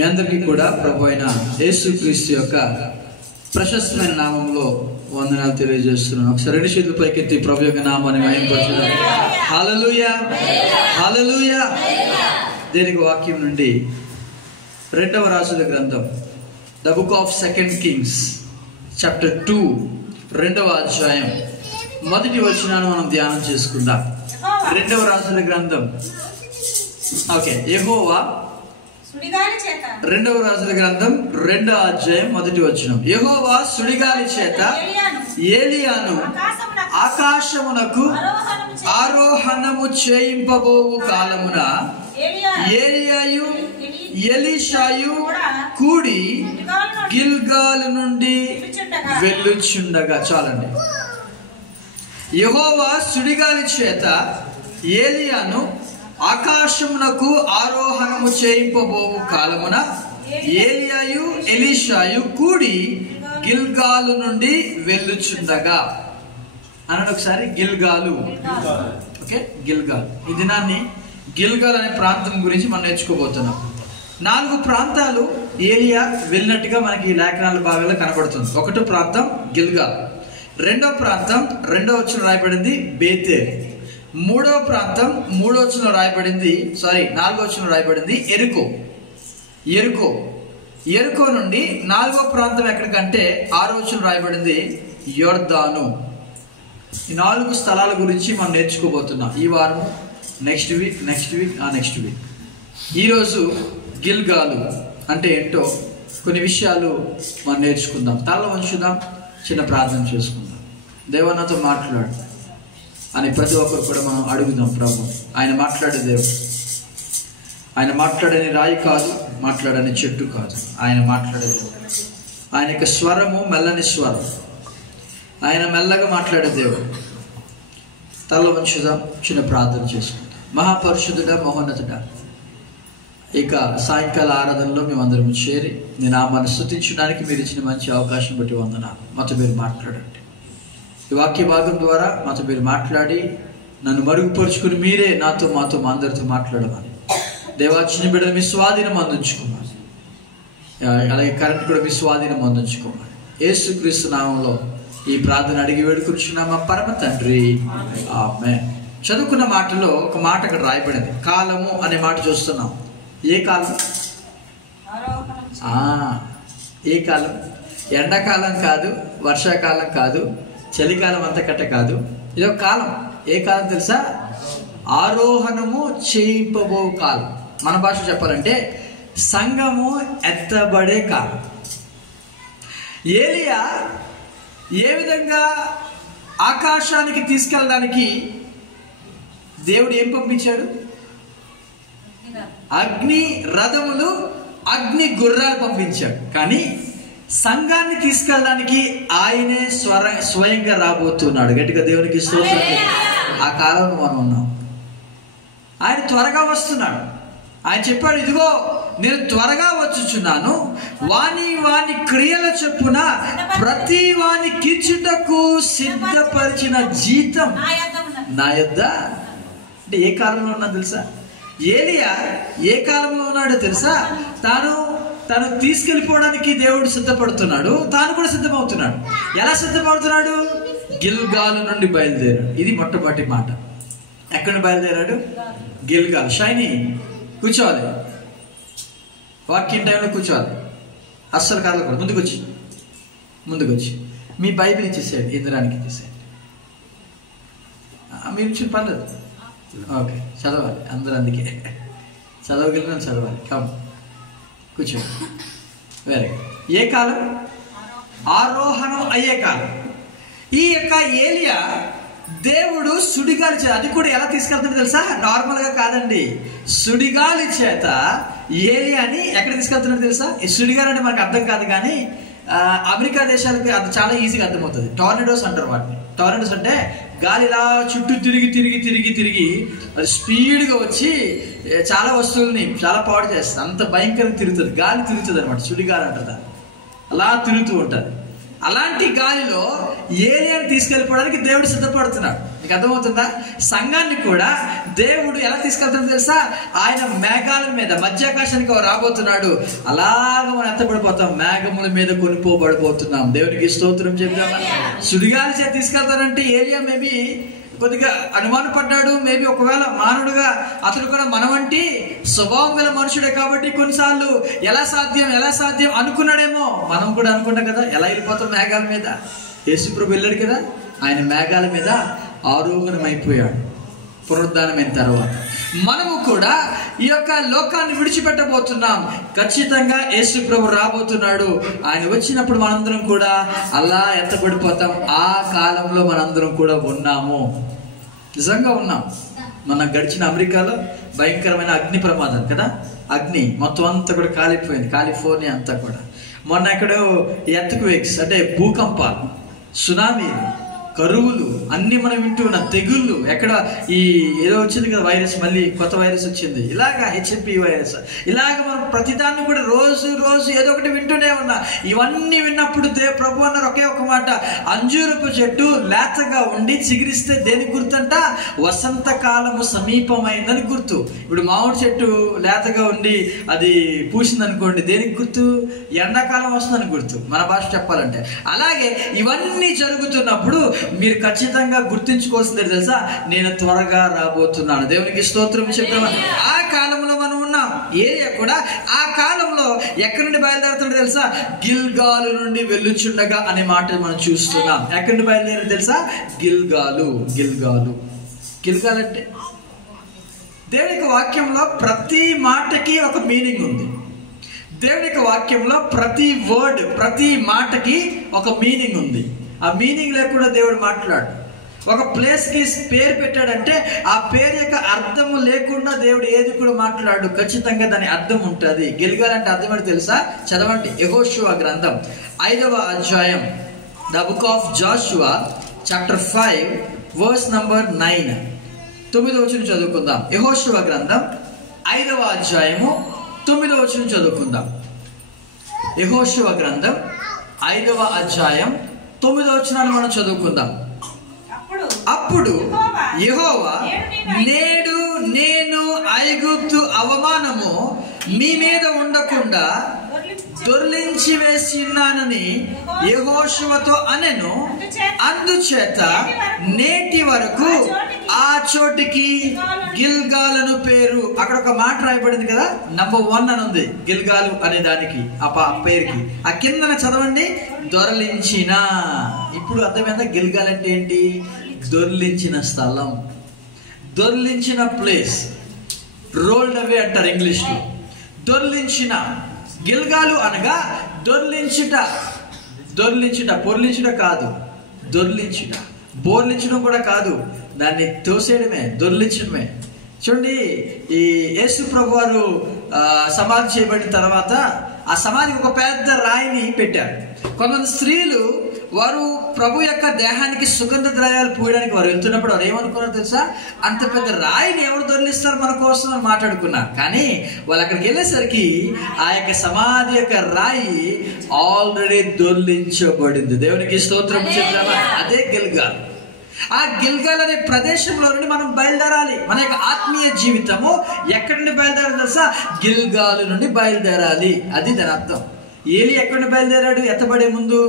మీ అందరికీ కూడా ప్రభు అయిన యేసుక్రీస్తు యొక్క ప్రశస్తమైన నామంలో వందనాలు తెలియజేస్తున్నాను. ఒకసారి రెండు చేతులు పైకెత్తి ప్రభు యొక్క నామాన్ని మహిమపరచుదాం. హల్లెలూయా, హల్లెలూయా. దీనికి వాక్యం నుండి 2వ రాజుల గ్రంథం, the book of 2 Kings chapter 2 2వ అధ్యాయం 1వ వచనాన్ని మనం ధ్యానం చేసుకుందాం. 2వ రాజుల గ్రంథం, ఓకే, యెహోవా 2వ రాజుల గ్రంథం 2వ అధ్యాయం 1వ వచనం. యెహోవా సుడిగాలి చేత ఏలియాను ఆకాశమునకు ఆరోహణము చేయింపబోవు కాలమున ఏలియాయు ఎలీషాయు కూడి గిల్గాలు నుండి వెళ్ళుచుండగా. చాలండి. యెహోవా సుడిగాలి చేత ఏలియాను ఆకాశమునకు ఆరోహణము చేయింపబోవు కాలమున ఏలియాయు ఎలీషాయు కూడి గిల్గాలు నుండి వెళ్ళుచుండగా. అన్నాడు ఒకసారి, గిల్గాలు. ఓకే, గిల్గాల్. ఈ దినాన్ని గిల్గాల్ అనే ప్రాంతం గురించి మనం నేర్చుకోబోతున్నాం. 4 ప్రాంతాలు ఏలియా వెళ్ళినట్టుగా మనకి ఈ లేఖనాల భాగంలో కనబడుతుంది. 1వ ప్రాంతం గిల్గాల్, 2వ ప్రాంతం 2వ వచనం రాయబడింది బేతేల్, 3వ ప్రాంతం 3వ వచనం రాయబడింది, 4వ వచనం రాయబడింది ఎరుకో. ఎరుకో నుండి 4వ ప్రాంతం ఎక్కడికంటే 6వ వచనం రాయబడింది యొర్దాను. ఈ 4 స్థలాల గురించి మనం నేర్చుకోబోతున్నాం ఈ వారం, నెక్స్ట్ వీక్. ఈరోజు గిల్గాలు అంటే ఏంటో కొన్ని విషయాలు మనం నేర్చుకుందాం. తల వంచుదాం, చిన్న ప్రార్థన చేసుకుందాం. దేవా నాతో మాట్లాడు అని ప్రతి ఒక్కరు కూడా మనం అడుగుదాం. ప్రభు ఆయన మాట్లాడే దేవుడు, ఆయన మాట్లాడని రాయి కాదు, మాట్లాడని చెట్టు కాదు, ఆయన మాట్లాడే దేవుడు. ఆయన యొక్క స్వరము మెల్లని స్వరం, ఆయన మెల్లగా మాట్లాడే దేవుడు. తల వంచుదాం, చిన్న ప్రార్థన చేసుకుందాం. మహాపరిశుద్ధుడా, మహోన్నతుడా, ఇక సాయంకాల ఆరాధనలో మేమందరం చేరి నీ నామాన్ని స్తుతించడానికి మీరు ఇచ్చిన మంచి అవకాశం బట్టి వందనాలు. మాతో మీరు మాట్లాడండి. ఈ వాక్య భాగం ద్వారా మాతో మీరు మాట్లాడి నన్ను మరుగుపరుచుకుని మీరే నాతో మాతో మా అందరితో మాట్లాడమని. దేవాచిన బిడ్డలు మీ స్వాధీనం అందించుకోమని, అలాగే కరెంట్ కూడా మీ స్వాధీనం అందించుకోమని యేసుక్రీస్తు నామంలో ఈ ప్రార్థన అడిగి వేడుకుంటున్నాం మా పరమ తండ్రి, ఆమేన్. చదువుకున్న మాటలో ఒక మాట అక్కడ రాయబడింది, కాలము అనే మాట చూస్తున్నాం. ఏ కాలం? ఏ కాలం? ఎండాకాలం కాదు, వర్షాకాలం కాదు, చలికాలం అంతకట్ట కాదు. ఇదొక కాలం. ఏ కాలం తెలుసా? ఆరోహణము చేయింపబో కాలం. మన భాష చెప్పాలంటే సంఘము ఎత్తబడే కాలం. ఏలియా ఏ విధంగా ఆకాశానికి తీసుకెళ్ళడానికి దేవుడు ఏం పంపించాడు? అగ్ని రథములు, అగ్ని గుర్రాలు పంపించాడు. కానీ సంఘాన్ని తీసుకెళ్ళడానికి ఆయనే స్వయంగా రాబోతున్నాడు. గట్టిగా దేవునికి స్తోత్రం. ఆ కాలంలో మనం ఉన్నాం. ఆయన త్వరగా వస్తున్నాడు. ఆయన చెప్పాడు, ఇదిగో నేను త్వరగా వచ్చుచున్నాను, వాని క్రియల చొప్పున ప్రతి వాని కిచ్చుటకు సిద్ధపరిచిన జీతం నా యొద్ద. అంటే ఏ కాలంలో ఉన్నా తెలుసా? ఏలియా ఏ కాలంలో ఉన్నాడో తెలుసా? తను తీసుకెళ్ళిపోవడానికి దేవుడు సిద్ధపడుతున్నాడు, తాను కూడా సిద్ధమవుతున్నాడు. ఎలా సిద్ధపడుతున్నాడు? గిల్గాలు నుండి బయలుదేరాడు. ఇది మొట్టమొదటి మాట. ఎక్కడ బయలుదేరాడు? గిల్గాల్. షైనీ కూర్చోవాలి, వాకింగ్ టైంలో కూర్చోవాలి, అస్సలు కదలకూడదు. ముందుకు వచ్చి మీ బైబిల్ ఇచ్చేసేయండి, ఇంద్రానికి ఇచ్చేసేయండి. మీరు ఇచ్చిన పర్లేదు, ఓకే. చదవాలి అందరూ, అందుకే చదవగలిగిన చదవాలి. కమ్ కూర్చోండి. Very good. ఏ కాలం? ఆరోహణం అయ్యే కాలం. ఈ యొక్క ఏలియా దేవుడు సుడిగాలి చేత, అది కూడా ఎలా తీసుకెళ్తాడో తెలుసా? నార్మల్గా కాదండి, సుడిగాలి చేత ఏలియాని ఎక్కడ తీసుకెళ్తున్నాడు తెలుసా? ఈ సుడిగాలి అంటే మనకు అర్థం కాదు, కానీ అమెరికా దేశాలకి అది చాలా ఈజీగా అర్థమవుతుంది. టోర్నడోస్ అంటారు వాటిని. టోర్నడోస్ అంటే గాలి ఇలా చుట్టూ తిరిగి అది స్పీడ్గా వచ్చి చాలా వస్తువుల్ని చాలా పాడు చేస్తుంది. అంత భయంకరంగా తిరుగుతుంది, గాలి తిరుగుతుంది అనమాట. సుడిగాలి అంటారు, అలా తిరుగుతూ ఉంటుంది. అలాంటి గాలిలో ఏలియాని తీసుకెళ్ళిపోవడానికి దేవుడు సిద్ధపడుతున్నాడు. మీకు అర్థమవుతుందా? సంఘాన్ని కూడా దేవుడు ఎలా తీసుకెళ్తాడో తెలుసా? ఆయన మేఘాల మీద మధ్యాకాశానికి రాబోతున్నాడు. అలాగ మనం ఎత్తబడిపోతాం, మేఘముల మీద కొనిపోబడిపోతున్నాం. దేవునికి స్తోత్రం చెప్తామా? సుడిగాలి చేతి తీసుకెళ్తారంటే ఏలియా మేబీ కొద్దిగా అనుమానపడ్డాడు. మేబీ ఒకవేళ మానవుడుగా అతడు కూడా మన వంటి స్వభావం గల మనుషుడే కాబట్టి కొన్నిసార్లు ఎలా సాధ్యం అనుకున్నాడేమో. మనం కూడా అనుకుంటాం కదా, ఎలా వెళ్ళిపోతాం మేఘాల మీద. యేసుప్రభు వెళ్ళాడు కదా, ఆయన మేఘాల మీద ఆరోహణమైపోయాడు పునరుద్ధానమైన తర్వాత. మనము కూడా ఈ యొక్క లోకాన్ని విడిచిపెట్టబోతున్నాం. ఖచ్చితంగా యేసుప్రభు రాబోతున్నాడు. ఆయన వచ్చినప్పుడు మనందరం కూడా అలా ఎత్తబడిపోతాం. ఆ కాలంలో మనందరం కూడా ఉన్నాము, నిజంగా ఉన్నాం. మన గడిచిన అమెరికాలో భయంకరమైన అగ్ని ప్రమాదం కదా, అగ్ని మొత్తం అంతా కూడా కాలిపోయింది, కాలిఫోర్నియా అంతా కూడా. మొన్న ఎక్కడో ఎర్త్క్వేక్స్ అంటే భూకంపాలు, సునామీలు, కరువులు అన్ని మనం వింటూ ఉన్నాం. తెగుళ్ళు, ఎక్కడ ఈ ఏదో వచ్చింది కదా వైరస్, మళ్ళీ కొత్త వైరస్ వచ్చింది, ఇలాగా హెచ్ఎంపి వైరస్, ఇలాగ మనం ప్రతిదాన్ని కూడా రోజు ఏదో ఒకటి వింటూనే ఉన్నా. ఇవన్నీ విన్నప్పుడు ప్రభు అన్నారు ఒకే ఒక మాట, అంజూరపు చెట్టు లేతగా ఉండి చిగురిస్తే దేనికి గుర్తంట? వసంతకాలము సమీపమైందని గుర్తు. ఇప్పుడు మామిడి చెట్టు లేతగా ఉండి అది పూసింది అనుకోండి, దేనికి గుర్తు? ఎండాకాలం వస్తుందని గుర్తు, మన భాష చెప్పాలంటే. అలాగే ఇవన్నీ జరుగుతున్నప్పుడు మీరు ఖచ్చితంగా గుర్తించుకోవాల్సింది తెలుసా? నేను త్వరగా రాబోతున్నాను. దేవునికి స్తోత్రం చెప్తామా? ఆ కాలంలో మనం ఉన్నాం. ఏరియా కూడా ఆ కాలంలో ఎక్కడి నుండి బయలుదేరుతుంటే తెలుసా? గిల్గాలు నుండి వెళ్ళుచుండగా అనే మాట మనం చూస్తున్నాం. ఎక్కడి నుండి బయలుదేరు తెలుసా? గిల్గాలు అంటే దేవునికి వాక్యంలో ప్రతి మాటకి ఒక మీనింగ్ ఉంది. దేవునికి వాక్యంలో ప్రతి వర్డ్, ప్రతి మాటకి ఒక మీనింగ్ ఉంది. ఆ మీనింగ్ లేకుండా దేవుడు మాట్లాడు. ఒక ప్లేస్కి పేరు పెట్టాడంటే ఆ పేరు యొక్క అర్థము లేకుండా దేవుడు ఏది కూడా మాట్లాడు. ఖచ్చితంగా దాని అర్థం ఉంటుంది. గిల్గాలంటే అర్థం ఏంటో తెలుసా? చదవండి, యెహోషువ గ్రంథం 5వ అధ్యాయం, the book of Joshua chapter 5 verse number 9. 9వ వచనం చదువుకుందాం. యెహోషువ గ్రంథం 5వ అధ్యాయము 9వ వచనం చదువుకుందాం. యెహోషువ గ్రంథం 5వ అధ్యాయం 9వ వచనాన్ని మనం చదువుకుందాం. అప్పుడు యెహోవా, నేడు నేను ఐగుప్తు అవమానము మీ మీద ఉండకుండా దొర్లించి వేసి ఉన్నానని యెహోషువతో అనెను. అందుచేత నేటి వరకు ఆ చోటికి గిల్గాలను పేరు. అక్కడ ఒక మాట రాయబడింది కదా, నంబర్ 1 అని ఉంది గిల్గాలు అనే దానికి, ఆ పేరుకి. ఆ కిందన చదవండి, దొరలించిన. ఇప్పుడు అర్థమైందా? గిల్గాల్ అంటే ఏంటి? దొర్లించిన స్థలం, దొర్లించిన ప్లేస్, రోల్డ్ అవే అంటారు ఇంగ్లీష్ లో. దొర్లించిన, గిల్గాలు అనగా దొర్లించుట. పొర్లించుట కాదు, దొర్లించుట. బోర్లించడం కూడా కాదు, దాన్ని తోసేయడమే, దొర్లించడమే. చూడండి, ఈ యేసు ప్రభు వారు సమాధి చేయబడిన తర్వాత ఆ సమాధికి ఒక పెద్ద రాయిని పెట్టారు. కొంతమంది స్త్రీలు వారు ప్రభు యొక్క దేహానికి సుగంధ ద్రవ్యాలు పూయడానికి వారు వెళ్తున్నప్పుడు వారు ఏమనుకున్నారు తెలుసా? అంత పెద్ద రాయిని ఎవరు దొర్లిస్తారు మన కోసం అని మాట్లాడుకున్నారు. కానీ వాళ్ళు అక్కడికి వెళ్ళేసరికి ఆ యొక్క సమాధి యొక్క రాయి ఆల్రెడీ దొర్లించబడింది. దేవునికి స్తోత్రం చెప్తామా? అదే గిల్గాల్. ఆ గిల్గాల్ అనే ప్రదేశంలో నుండి మనం బయలుదేరాలి. మన యొక్క ఆత్మీయ జీవితము ఎక్కడి నుండి బయలుదేరాలి తెలుసా? గిల్గాలు నుండి బయలుదేరాలి. అది దాని అర్థం. ఏలి ఎక్కడి నుండి బయలుదేరాడు? ఎత్తబడే ముందు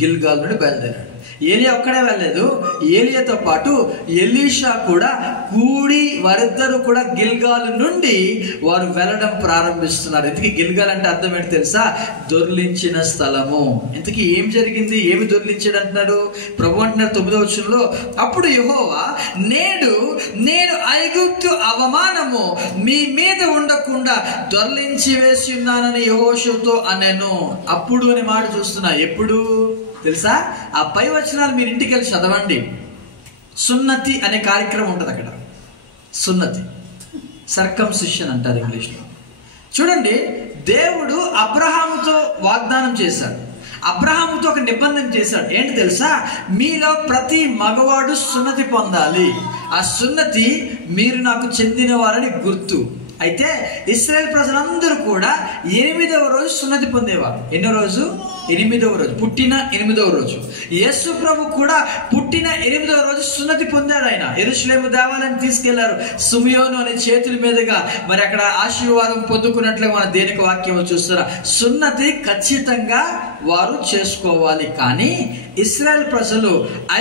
గిల్గాల్ నుండి బయలుదేరాడు. ఏలియా ఒక్కడే వెళ్ళలేదు, ఏలియాతో పాటు ఎలీషా కూడా కూడి వారిద్దరూ కూడా గిల్గాల్ నుండి వారు వెళ్ళడం ప్రారంభిస్తున్నారు. ఇంతకీ గిల్గాల్ అంటే అర్థం ఏంటి తెలుసా? దొర్లించిన స్థలము. ఇంతకీ ఏం జరిగింది? ఏమి దొర్లించాడు అంటున్నాడు ప్రభు అంటున్నారు 9వ వచనంలో, అప్పుడు యెహోవా, నేడు నేను ఐగుప్తు అవమానము మీ మీద ఉండకుండా దొర్లించి వేసి ఉన్నానని యెహోషువతో అనెను. అప్పుడు అనే మాట చూస్తున్నా. ఎప్పుడు తెలుసా? ఆ పై వచనాలు మీరు ఇంటికి వెళ్ళి చదవండి. సున్నతి అనే కార్యక్రమం ఉంటుంది అక్కడ. సున్నతి, సర్కంసిషన్ అంటారు ఇంగ్లీష్లో. చూడండి, దేవుడు అబ్రహాముతో వాగ్దానం చేశాడు, అబ్రహాముతో ఒక నిబంధన చేశాడు. ఏంటి తెలుసా? మీలో ప్రతి మగవాడు సున్నతి పొందాలి. ఆ సున్నతి మీరు నాకు చెందిన వారని గుర్తు. అయితే ఇశ్రాయేల్ ప్రజలందరూ కూడా 8వ రోజు సున్నతి పొందేవారు. ఎన్నో రోజు? 8వ రోజు, పుట్టిన 8వ రోజు. యేసు ప్రభు కూడా పుట్టిన 8వ రోజు సున్నతి పొందాడు. ఆయన యెరూషలేము దేవాలయాన్ని తీసుకెళ్లారు. సిమియోను అనే చేతుల మీదుగా మరి అక్కడ ఆశీర్వాదం పొందుకున్నట్లుగా మన దేనికి వాక్యం చూస్తారా. సున్నతి ఖచ్చితంగా వారు చేసుకోవాలి. కానీ ఇశ్రాయేల్ ప్రజలు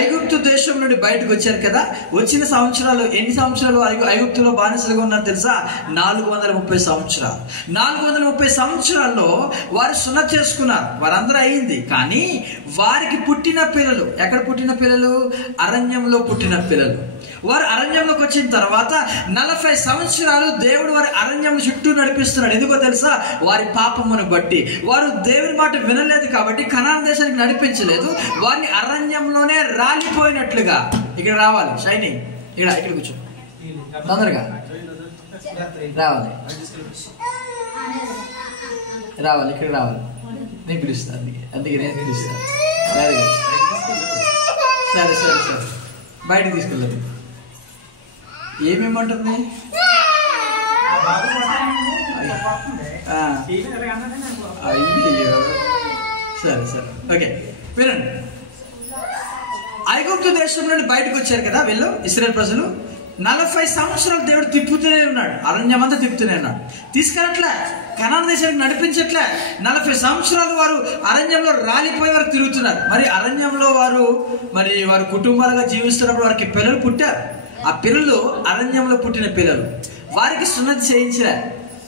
ఐగుప్తు దేశం నుండి బయటకు వచ్చారు కదా. వచ్చిన సంవత్సరాలు ఎన్ని సంవత్సరాలు ఐగుప్తులో బానిసలుగా ఉన్నారు తెలుసా? 430 సంవత్సరాలు. 430 సంవత్సరాల్లో వారు సున్నతి చేసుకున్నారు. వారందరూ అయింది. కానీ వారికి పుట్టిన పిల్లలు, ఎక్కడ పుట్టిన పిల్లలు? అరణ్యంలో పుట్టిన పిల్లలు. వారు అరణ్యంలోకి వచ్చిన తర్వాత 40 సంవత్సరాలు దేవుడు వారి అరణ్యం చుట్టూ నడిపిస్తున్నాడు. ఎందుకో తెలుసా? వారి పాపమును బట్టి. వారు దేవుని మాట వినలేదు కాబట్టి కనాన్ దేశానికి నడిపించలేదు. వారిని అరణ్యంలోనే రాలిపోయినట్లుగా. ఇక్కడ రావాలి షైనింగ్, ఇక్కడ కూర్చో, తొందరగా రావాలి, ఇక్కడ రావాలి. నేను పిలుస్తాను, అందుకే నేను పిలుస్తాను. సరే సరే సరే, బయటకు తీసుకెళ్ళదు. ఏమేమంటుంది? అయ్యో, సరే సరే, ఓకే వినండి. ఐగుప్తు దేశం నుండి బయటకు వచ్చారు కదా వీళ్ళు, ఇశ్రాయేల్ ప్రజలు. 40 సంవత్సరాలు దేవుడు తిప్పుతూనే ఉన్నాడు, అరణ్యం అంతా తిప్పుతూనే ఉన్నాడు. తీసుకెళ్ళట్లే, కనాన్ దేశానికి నడిపించట్లే. 40 సంవత్సరాలు వారు అరణ్యంలో రాలిపోయి వారు తిరుగుతున్నారు. మరి అరణ్యంలో వారు కుటుంబాలుగా జీవిస్తున్నప్పుడు వారికి పిల్లలు పుట్టారు. ఆ పిల్లలు అరణ్యంలో పుట్టిన పిల్లలు. వారికి సున్నతి చేయించలే.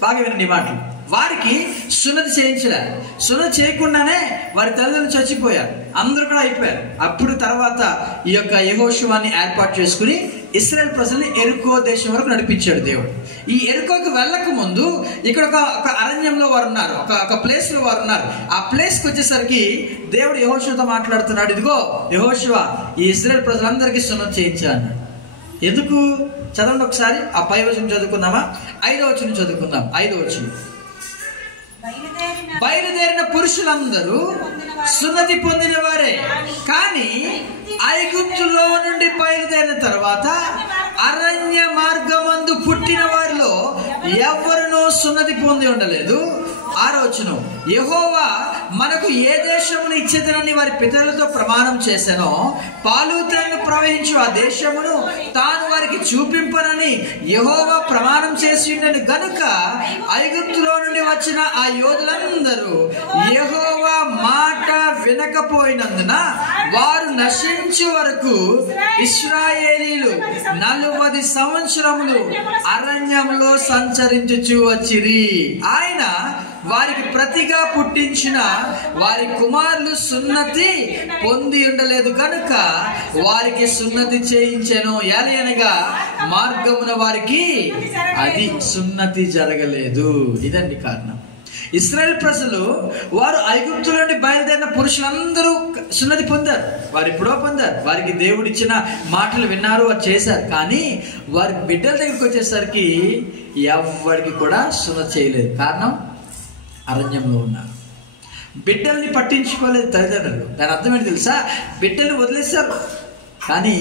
బాగా వినండి మాటలు. వారికి సున్నతి చేయించలే. సున్నతి చేయకుండానే వారి తల్లిదండ్రులు చచ్చిపోయారు. అందరూ కూడా అయిపోయారు. అప్పుడు తర్వాత ఈ యొక్క యెహోషువని ఏర్పాటు చేసుకుని ఇశ్రాయేల్ ప్రజల్ని ఎరుకో దేశం వరకు నడిపించాడు దేవుడు. ఈ ఎరుకోకి వెళ్ళక ముందు ఇక్కడ ఒక అరణ్యంలో వారు ఉన్నారు, ఒక ప్లేస్ లో వారు ఉన్నారు. ఆ ప్లేస్ కి వచ్చేసరికి దేవుడు యెహోషువతో మాట్లాడుతున్నాడు. ఇదిగో యెహోషువ, ఈ ఇశ్రాయేల్ ప్రజలందరికీ సున్నతి చేయించా అన్నాడు. ఎందుకు? చదవండి ఒకసారి. ఆ 5వ వచనం చదువుకుందామా? 5వ వచనం చదువుకుందాం. 5వ వచనం. బయలుదేరిన పురుషులందరూ సున్నతి పొందిన వారే, కానీ ఐగుప్తులో నుండి బయలుదేరిన తర్వాత అరణ్య మార్గమందు పుట్టిన వారిలో ఎవరినో సున్నతి పొంది ఉండలేదు. 6వ వచనం. యెహోవా మనకు ఏ దేశమును ఇచ్చేదనని వారి పితరులతో ప్రమాణం చేసెనో పాలు తేనెలు ప్రవహించు ఆ దేశమును తాను వారికి చూపింపనని యెహోవా ప్రమాణం చేసి ఉండెను గనుక ఐగుప్తులో నుండి వచ్చిన ఆ యోధులందరూ యెహోవా మాట వినకపోయినందున వారు నశించు వరకు ఇశ్రాయేలీలు 40 సంవత్సరములు అరణ్యంలో సంచరించుచు వచ్చిరి. ఆయన వారికి ప్రతిగా పుట్టించిన వారి కుమారులు సున్నతి పొంది ఉండలేదు కనుక వారికి సున్నతి చేయించెను. అనగా మార్గమున వారికి అది సున్నతి జరగలేదు. ఇదండి కారణం. ఇశ్రాయేల్ ప్రజలు వారు ఐగుప్తు నుండి బయలుదేరిన పురుషులందరూ సున్నతి పొందారు. వారు ఎప్పుడో పొందారు. వారికి దేవుడిచ్చిన మాటలు విన్నారు, వారు చేశారు. కానీ వారి బిడ్డల దగ్గరికి వచ్చేసరికి ఎవరికి కూడా సున్నతి చేయలేదు. కారణం, అరణ్యంలో ఉన్నారు. బిడ్డల్ని పట్టించుకోలేదు తల్లిదండ్రులు. దాని అర్థం ఏంటి తెలుసా? బిడ్డల్ని వదిలేశారు, కానీ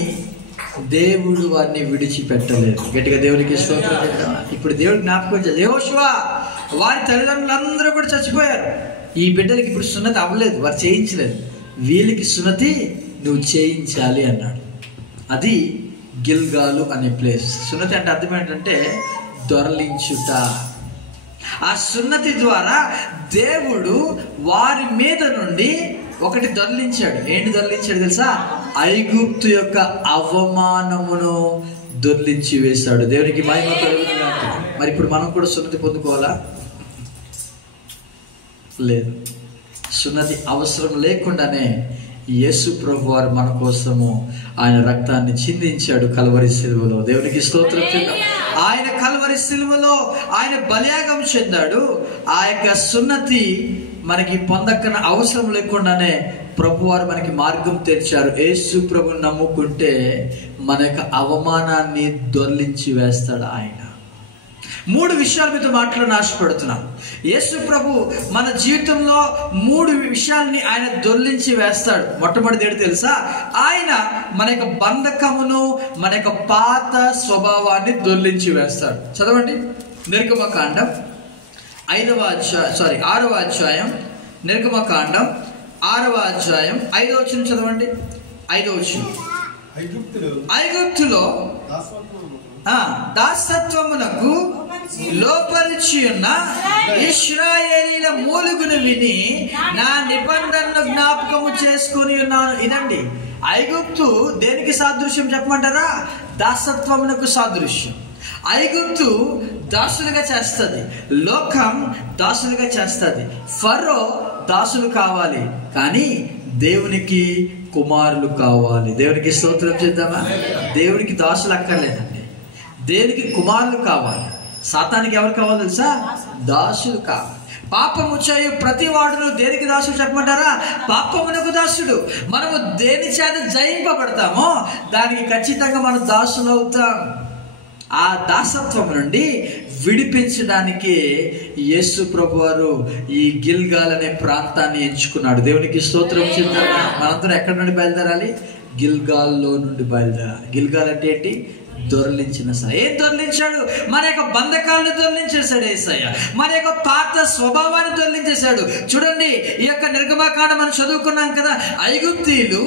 దేవుడు వారిని విడిచిపెట్టలేదు. గట్టిగా దేవునికి స్తోత్రం చేద్దాం. ఇప్పుడు దేవుడు జ్ఞాపకం వచ్చాడు. యెహోషువ, వారి తల్లిదండ్రులందరూ కూడా చచ్చిపోయారు. ఈ బిడ్డలకి ఇప్పుడు సున్నతి అవ్వలేదు, వారు చేయించలేదు. వీళ్ళకి సున్నతి నువ్వు చేయించాలి అన్నాడు. అది గిల్గాలు అనే ప్లేస్. సున్నతి అంటే అర్థం ఏంటంటే దొరలించుట. ఆ సున్నతి ద్వారా దేవుడు వారి మీద నుండి ఒకటి దొర్లించాడు. ఏంటి దొర్లించాడు తెలుసా? ఐగుప్తు యొక్క అవమానమును దొర్లించి వేశాడు. దేవునికి మహిమ కలుగును. మరి ఇప్పుడు మనం కూడా సున్నతి పొందుకోవాలా? లేదు. సున్నతి అవసరం లేకుండానే యేసు ప్రభు వారు మన కోసము ఆయన రక్తాన్ని చిందించాడు కల్వరి సిలువలో. దేవునికి స్తోత్రం చేద్దాం. ఆయన కల్వరి సిలువలో ఆయన బలియాగం చెందాడు. ఆ యొక్క సున్నతి మనకి పొందక్కన అవసరం లేకుండానే ప్రభు వారు మనకి మార్గం తెరిచారు. యేసు ప్రభుని నమ్ముకుంటే మన యొక్క అవమానాన్ని దొర్లించి వేస్తాడు ఆయన. 3 విషయాలు మీతో మాట్లాడని ఆశపడుతున్నాను. యేసు ప్రభు మన జీవితంలో 3 విషయాల్ని ఆయన దొర్లించి వేస్తాడు. మొట్టమొదటి ఏంటి తెలుసా? ఆయన మన యొక్క బంధకమును, మన యొక్క పాత స్వభావాన్ని దొర్లించి వేస్తాడు. చదవండి. నిర్గమకాండం 6వ అధ్యాయం, నిర్గమకాండం 6వ అధ్యాయం 5వ వచనం చదవండి. 5వ వచనం. ఐగుప్తులో దాసత్వమునకు లోపరిచి ఉన్న ఇశ్రాయేలీల మూలుగును విని నా నిబంధనను జ్ఞాపకము చేసుకుని ఉన్నాను. ఇదండి ఐగుప్తు దేనికి సాదృశ్యం చెప్పమంటారా? దాసత్వమునకు సాదృశ్యం. ఐగుప్తు దాసులుగా చేస్తుంది, లోకం దాసులుగా చేస్తుంది. ఫరో దాసులు కావాలి, కానీ దేవునికి కుమారులు కావాలి. దేవునికి స్తోత్రం చేద్దామా? దేవునికి దాసులు అక్కర్లేదండి, దేవునికి కుమారులు కావాలి. సాతానికి ఎవరు కావాలి తెలుసా? దాసులు కావాలి. పాపము చేయు ప్రతి వాడును దేనికి దాసుడు చెప్పమంటారా? పాపమునకు దాసుడు. మనము దేని చేత జయింపబడతామో దానికి ఖచ్చితంగా మనం దాసులు అవుతాం. ఆ దాసత్వం నుండి విడిపించడానికి యేసు ప్రభువారు ఈ గిల్గాల్ అనే ప్రాంతాన్ని ఎంచుకున్నాడు. దేవునికి స్తోత్రం చేద్దామా? మనందరం ఎక్కడి నుండి బయలుదేరాలి? గిల్గాల్లో నుండి బయలుదేరాలి. గిల్గాల్ అంటే ఏంటి? దొర్లించిన స్థలం. ఏం దొర్లించాడు? మన యొక్క బంధకాలను దొర్లించేశాడు యేసయ్య. మన యొక్క పాత స్వభావాన్ని దొర్లించేశాడు. చూడండి, ఈ యొక్క నిర్గమకాండ మనం చదువుకున్నాం కదా. ఐగుప్తీయులు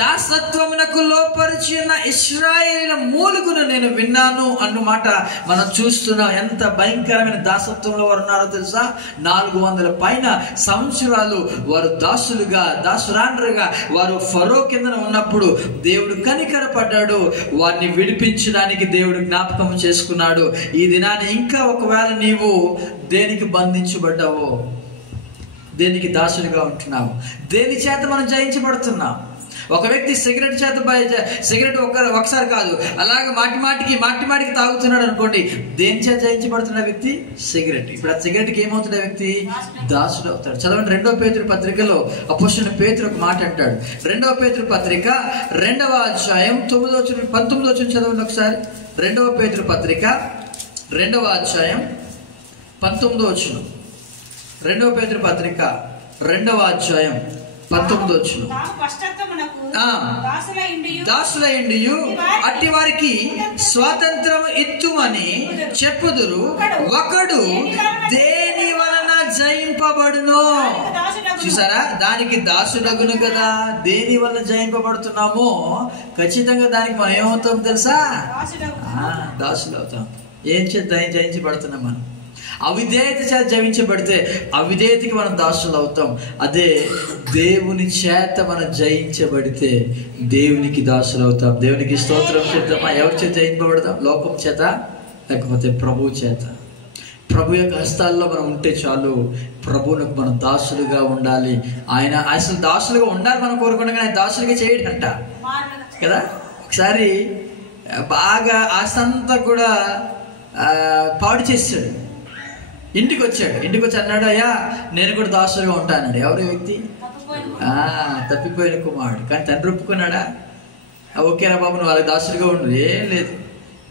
దాసత్వమునకు లోపరిచి ఉన్న ఇశ్రాయేలీల మూలుగును నేను విన్నాను అన్నమాట మనం చూస్తున్నాం. ఎంత భయంకరమైన దాసత్వంలో వారు ఉన్నారో తెలుసా? 400 పైన సంవత్సరాలు వారు దాసులుగా, దాసురాండ్రుగా వారు ఫరో కింద ఉన్నప్పుడు దేవుడు కనికరపడ్డాడు. వారిని విడిపించడానికి దేవుడు జ్ఞాపకం చేసుకున్నాడు. ఈ దినాన్ని ఇంకా ఒకవేళ నీవు దేనికి బంధించబడ్డావో, దేనికి దాసుడిగా ఉంటున్నావు, దేని చేత మనం జయించబడుతున్నాం? ఒక వ్యక్తి సిగరెట్ చేత సిగరెట్ ఒకసారి కాదు, అలాగే మాటి మాటికి తాగుతున్నాడు అనుకోండి, దేని చేత జయించబడుతున్న వ్యక్తి? సిగరెట్. ఇప్పుడు ఆ సిగరెట్కి ఏమవుతున్న వ్యక్తి? దాసుడు అవుతాడు. చదవండి, 2వ పేతురు పత్రికలో అపోస్తలుడైన పేతురు ఒక మాట అంటాడు. 2వ పేతురు పత్రిక 2వ అధ్యాయం 9వ వచనం 19వ వచనం చదవండి ఒకసారి. 2వ పేతురు పత్రిక 2వ అధ్యాయం 19వ వచనం. 2వ పేతురు పత్రిక 2వ అధ్యాయం 19వ వచనం. దాసులైండియు అట్టి వారికి స్వాతంత్రం ఇత్తుమని చెప్పుదురు, ఒకడు దేని వలన జయింపబడును. చూసారా, దానికి దాసుడగును కదా. దేని వల్ల జయింపబడుతున్నామో ఖచ్చితంగా దానికి మనం ఏమవుతాం తెలుసా? దాసులు అవుతాం. ఏం చేద్దాం? జయించబడుతున్నాం మనం. అవిధేయత చేత జయించబడితే అవిధేయతకి మనం దాసులు అవుతాం. అదే దేవుని చేత మనం జయించబడితే దేవునికి దాసులు అవుతాం. దేవునికి స్తోత్రం చేద్దామా? ఎవరి చేత జయింపబడతాం? లోకం చేత, లేకపోతే ప్రభు చేత. ప్రభు యొక్క హస్తాల్లో మనం ఉంటే చాలు. ప్రభువులకు మనం దాసులుగా ఉండాలి. ఆయన అసలు దాసులుగా ఉండాలి మనం కోరుకుంటే ఆయన దాసులుగా చేయడంట కదా. ఒకసారి బాగా ఆస్తంతా కూడా పాడు చేశాడు. ఇంటికి వచ్చి అన్నాడు, అయ్యా నేను కూడా దాసులుగా ఉంటానండి. ఎవరి వ్యక్తి? తప్పిపోయిన కుమారుడు. కానీ తండ్రి ఒప్పుకున్నాడా? ఓకేరా బాబు, నువ్వు వాళ్ళకి దాసులుగా ఉండు. ఏం లేదు.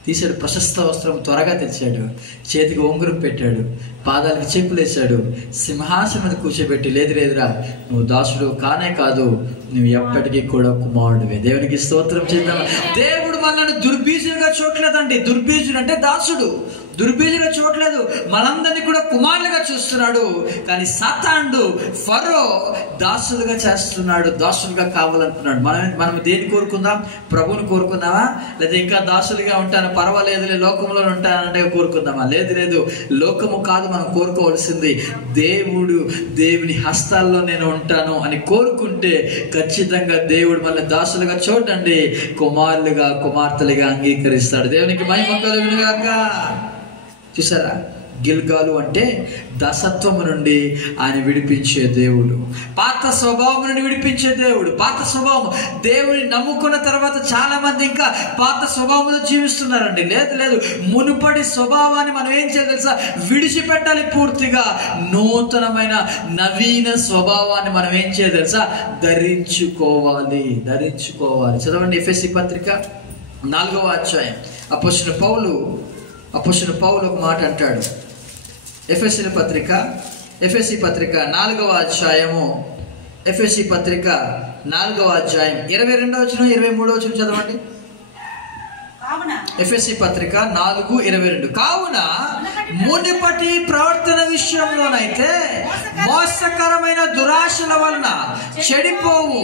తీశాడు, ప్రశస్త వస్త్రం త్వరగా తెచ్చాడు, చేతికి ఉంగరం పెట్టాడు, పాదాలకి చెప్పులు వేశాడు, సింహాసనం మీద కూర్చోబెట్టి, లేదురా నువ్వు దాసుడు కానే కాదు, నువ్వు ఎప్పటికీ కూడా కుమారుడివే. దేవునికి స్తోత్రం చేద్దాం. దేవుడు మనల్ని దుర్బీజులుగా చూడలేదండి. దుర్బీజుడు అంటే దాసుడు. దుర్బీజులుగా చూడలేదు, మనందరినీ కూడా కుమారులుగా చూస్తున్నాడు. కానీ సాతానుడు, ఫరో దాసులుగా చేస్తున్నాడు, దాసులుగా కావాలంటున్నాడు. మనం దేన్ని కోరుకుందాం? ప్రభువుని కోరుకుందామా? లేదా ఇంకా దాసులుగా ఉంటాను, పర్వాలేదులే, లోకంలో ఉంటానంటే కోరుకుందామా? లేదు, లోకము కాదు మనం కోరుకోవాల్సింది. దేవుని హస్తాల్లో నేను ఉంటాను అని కోరుకుంటే ఖచ్చితంగా దేవుడు మన దాసులుగా చూడండి, కుమారులుగా, కుమార్తెలుగా అంగీకరిస్తాడు. దేవునికి మహిమ కలుగును గాక. చూసారా, గిల్గాలు అంటే దాసత్వము నుండి ఆయన విడిపించే దేవుడు, పాత స్వభావం నుండి విడిపించే దేవుడు. పాత స్వభావం, దేవుని నమ్ముకున్న తర్వాత చాలా మంది ఇంకా పాత స్వభావంలో జీవిస్తున్నారండి. లేదు, మునుపటి స్వభావాన్ని మనం ఏం చేయాలి తెలుసా? విడిచిపెట్టాలి పూర్తిగా. నూతనమైన నవీన స్వభావాన్ని మనం ఏం చేయాలి తెలుసా? ధరించుకోవాలి. చదవండి, ఎఫెసీ పత్రిక 4వ అధ్యాయం. అపోస్తలుడైన పౌలు ఒక మాట అంటాడు. ఎఫెసీ పత్రిక 4వ అధ్యాయము, ఎఫెసీ పత్రిక 4వ అధ్యాయం 22వ వచనం 23వ వచనం చదవండి. ఎఫెసీ పత్రిక 4:22. కావున మునుపటి ప్రవర్తన విషయంలోనైతే మోసకరమైన ప్రపంచకరమైన దురాశల వలన చెడిపోవు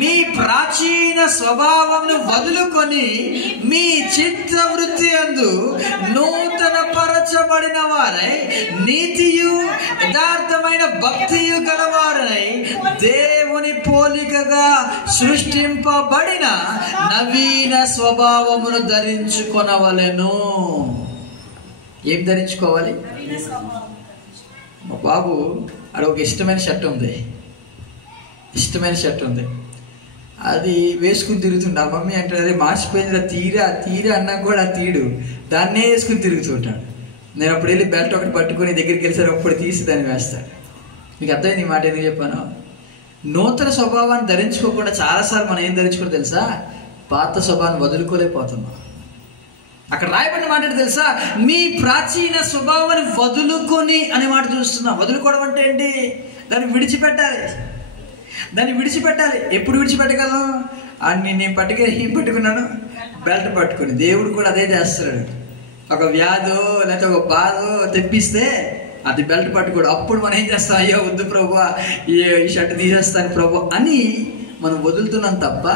మీ ప్రాచీన స్వభావమును వదులుకొని మీ చిత్తవృత్తి యందు నూతన పరచబడిన వారై నీతియు యథార్థమైన భక్తియు గలవారై దేవుని పోలికగా సృష్టింపబడిన నవీన స్వభావమును ధరించుకొనవలెను. ఏం ధరించుకోవాలి? మా బాబు అక్కడ ఒక ఇష్టమైన షర్ట్ ఉంది, అది వేసుకుని తిరుగుతుంటా. మమ్మీ అంటే అదే మార్చిపోయింది తీరా అన్నా కూడా తీడు, దాన్నే వేసుకుని తిరుగుతుంటాడు. నేను అప్పుడు వెళ్ళి బెల్ట్ ఒకటి పట్టుకొని దగ్గరికి వెళ్ళిసారు, అప్పుడు తీసి దాన్ని వేస్తాడు. మీకు అర్థమైంది ఈ మాట ఎందుకు చెప్పాను? నూతన స్వభావాన్ని ధరించుకోకుండా చాలాసార్లు మనం ఏం ధరించుకోవడం తెలుసా? పాత స్వభావాన్ని వదులుకోలేకపోతున్నాం. అక్కడ రాయబడిన మాట తెలుసా? మీ ప్రాచీన స్వభావాన్ని వదులుకొని అనే మాట చూస్తున్నాం. వదులుకోవడం అంటే ఏంటి? దాన్ని విడిచిపెట్టాలి. ఎప్పుడు విడిచిపెట్టగలం? అన్ని నేను ఏం పట్టుకున్నాను? బెల్ట్ పట్టుకుని. దేవుడు కూడా అదే చేస్తున్నాడు. ఒక వ్యాధో లేకపోతే ఒక బాధో తెప్పిస్తే అది బెల్ట్ పట్టుకోడు. అప్పుడు మనం ఏం చేస్తాం? అయ్యో వద్దు ప్రభు, ఈ షర్ట్ తీసేస్తాను ప్రభు అని మనం వదులుతున్నాం తప్ప,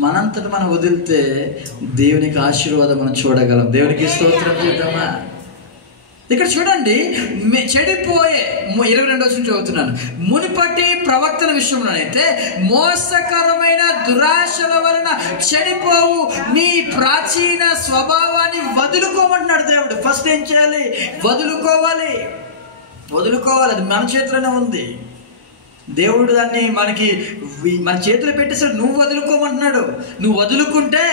మనంతటా మనం వదిలితే దేవునికి ఆశీర్వాదం మనం చూడగలం. దేవునికి స్తోత్రం చేద్దామా? ఇక్కడ చూడండి, చెడిపోయే 22 చదువుతున్నాను. మునుపటి ప్రవక్తల విషయంలోనైతే మోసకరమైన దురాశల వలన చెడిపోవు మీ ప్రాచీన స్వభావాన్ని వదులుకోమంటున్నాడు దేవుడు. ఫస్ట్ ఏం చేయాలి? వదులుకోవాలి. అది మన చేతిలోనే ఉంది. దేవుడు దాన్ని మన చేతులు పెట్టేసాడు. నువ్వు వదులుకోమంటున్నాడు. నువ్వు వదులుకుంటే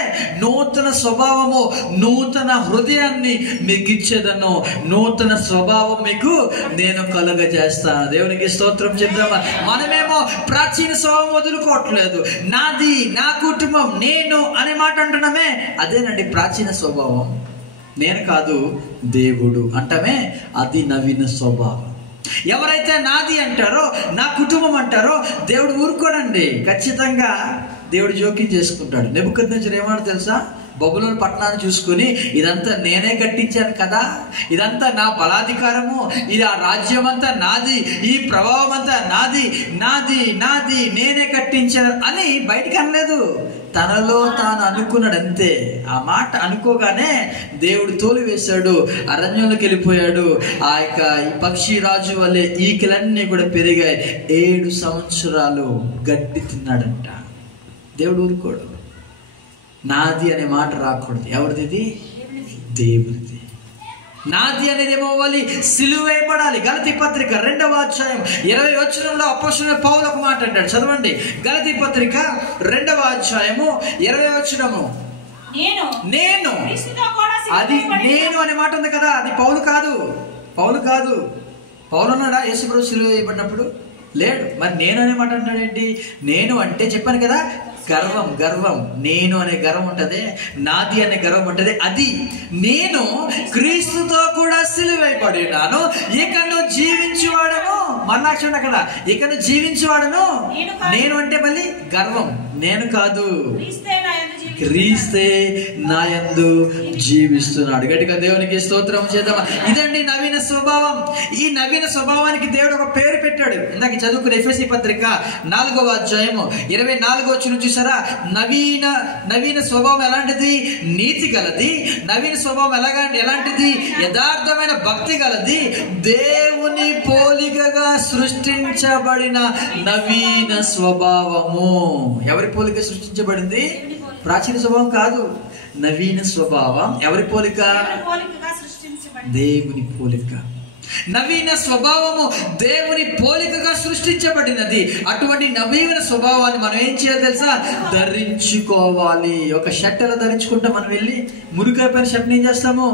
నూతన స్వభావము, నూతన హృదయాన్ని మీకు ఇచ్చేదను, నూతన స్వభావం మీకు నేను కలుగజేస్తాను. దేవునికి స్తోత్రం చెప్దామా? మనమేమో ప్రాచీన స్వభావం వదులుకోవట్లేదు. నాది, నా కుటుంబం, నేను అనే మాట అంటున్నామే, అదేనండి ప్రాచీన స్వభావం. నేను కాదు దేవుడు అంటామే, అది నవీన స్వభావం. ఎవరైతే నాది అంటారో, నా కుటుంబం అంటారో, దేవుడు ఊరుకోడండి. ఖచ్చితంగా దేవుడు జోక్యం చేసుకుంటాడు. నెబుకద్నెజరు ఏమన్నాడు తెలుసా? బబులోను పట్టణాన్ని చూసుకుని, ఇదంతా నేనే కట్టించాను కదా, ఇదంతా నా బలాధికారము, ఇది ఆ రాజ్యం అంతా నాది, ఈ ప్రభావం అంతా నాది, నేనే కట్టించాను అని బయటికి అనలేదు. తనలో తాను అనుకున్నాడు అంతే. ఆ మాట అనుకోగానే దేవుడు తోలివేశాడు, అరణ్యంలోకి వెళ్ళిపోయాడు. ఆ యొక్క ఈ పక్షి రాజు వల్లే ఈకలన్నీ కూడా పెరిగాయి. 7 సంవత్సరాలు గడ్డి తిన్నాడంట. దేవుడు ఊరుకోడు. నాది అనే మాట రాకూడదు. ఎవరిది? దేవుడిది. నాది అనేది ఏమవ్వాలి? సిలువేయబడాలి. గలతీ పత్రిక 2వ అధ్యాయం 20వ వచనంలో అపోస్తలుడైన పౌలు ఒక మాట అంటాడు. చదవండి. గలతీ పత్రిక 2వ అధ్యాయము 20వ వచనము. నేను అది నేను అనే మాట ఉంది కదా, అది పౌలు కాదు. పౌలు అన్నాడా యేసుప్రభు సిలువ వేయబడినప్పుడు? లేడు. మరి నేను అనే మాట అంటాడు ఏంటి? నేను అంటే చెప్పాను కదా, గర్వం. నేను అనే గర్వం ఉంటది, నాది అనే గర్వం ఉంటది. అది నేను క్రీస్తుతో కూడా సిలువైపడినాను, ఇకను జీవించువాడను. మరణాక్షరం అక్కడ, ఇకను జీవించువాడను నేను అంటే మళ్ళీ గర్వం. నేను కాదు, క్రీస్తే నా యందు జీవిస్తున్నాడు. గట్టిగా దేవునికి స్తోత్రం చేద్దామా? ఇదండి నవీన స్వభావం. ఈ నవీన స్వభావానికి దేవుడు ఒక పేరు పెట్టాడు. ఇందాక చదువుకున్న ఎఫెసీ పత్రిక 4వ అధ్యాయము 24వ వచనం చూసారా? నవీన స్వభావం ఎలాంటిది? నీతి గలది. నవీన స్వభావం ఎలాంటిది? యథార్థమైన భక్తి గలది. దేవుని పోలికగా సృష్టించబడిన నవీన స్వభావము. ఎవరి పోలిక సృష్టించబడింది? ప్రాచీన స్వభావం కాదు, నవీన స్వభావం. ఎవరి పోలిక? దేవుని పోలిక. నవీన స్వభావము దేవుని పోలికగా సృష్టించబడినది. అటువంటి నవీన స్వభావాన్ని మనం ఏం చేయాలి తెలుసా? ధరించుకోవాలి. ఒక షర్ట్ ఎలా ధరించుకుంటాం? మనం వెళ్ళి మురికైపోయిన షర్ట్ని ఏం చేస్తాము?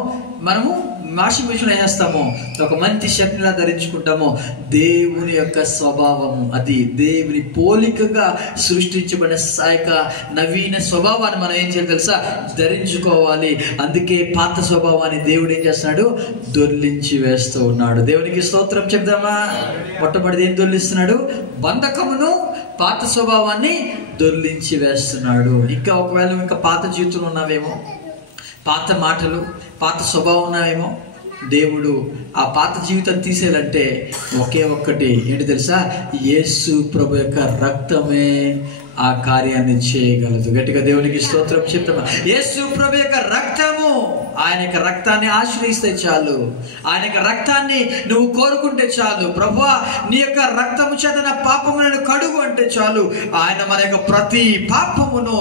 మనము వాషింగ్ మిషన్ వేస్తాము. ఒక మంచి షర్ట్ ఎలా ధరించుకుంటాము? దేవుని యొక్క స్వభావము, అది దేవుని పోలికగా సృష్టించబడిన నవీన స్వభావాన్ని మనం ఏం చేయాలి తెలుసా? ధరించుకోవాలి. అందుకే పాత స్వభావాన్ని దేవుడు ఏం చేస్తున్నాడు? దొర్లించి వేస్తూ ఉన్నాడు. దేవునికి స్తోత్రం చెప్దామా? మొట్టమొదటి ఏం దొర్లిస్తున్నాడు? బంధకమును, పాత స్వభావాన్ని దొర్లించి వేస్తున్నాడు. ఇంకా ఒకవేళ ఇంకా పాత జీవితంలో ఉన్నావేమో, పాత మాటలు, పాత స్వభావం ఉన్నావేమో, దేవుడు ఆ పాత జీవితం తీసేయాలంటే ఒకే ఒక్కటి ఏంటి తెలుసా? యేసు ప్రభు యొక్క రక్తమే ఆ కార్యాన్ని చేయగలదు. గట్టిగా దేవునికి స్తోత్రం చెప్తామా? యేసు ప్రభు యొక్క రక్తము, ఆయన యొక్క రక్తాన్ని ఆశ్రయిస్తే చాలు, ఆయన యొక్క రక్తాన్ని నువ్వు కోరుకుంటే చాలు. ప్రభువా నీ యొక్క రక్తము చేత నా పాపములను కడుగు అంటే చాలు, ఆయన మన యొక్క ప్రతి పాపమును